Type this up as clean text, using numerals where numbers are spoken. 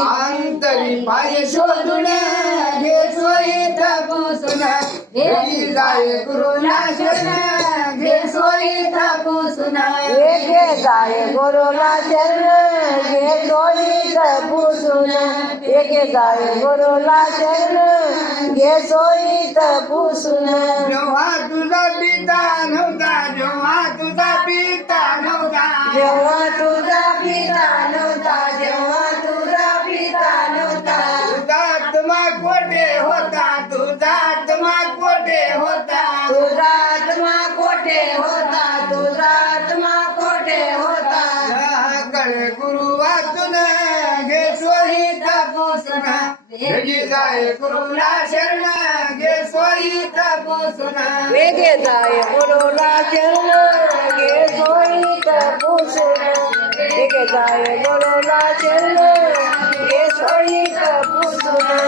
अंतरी पाय शोधून घे सोयीत पुसून घे जाय गुरुला शरण घे सोयीत पुसून घे जाय गुरुला शरण घे सोयीत पुसून घे जाय गुरुला शरण घे सोयीत पुसून जेव्हा तुझा पिता नव्हता जेव्हा तुझा पिता नव्हता जेव्हा तुझा पिता नव्हता जेव्हा तुझा पिता नव्हता तुझा आत्मा कोठे होता तुझा आत्मा कोठे होता तुझा आत्मा कोठे होता तुझा आत्मा कोठे होता गळे गुरु वाचून घे सोयीत पुसून घे जाय गुरुला शरण घे सोयीत पुसून घे जाय गुरुला शरण घे सोयीत पुसून घे जाय गुरुला शरण घे सोयीत पुसून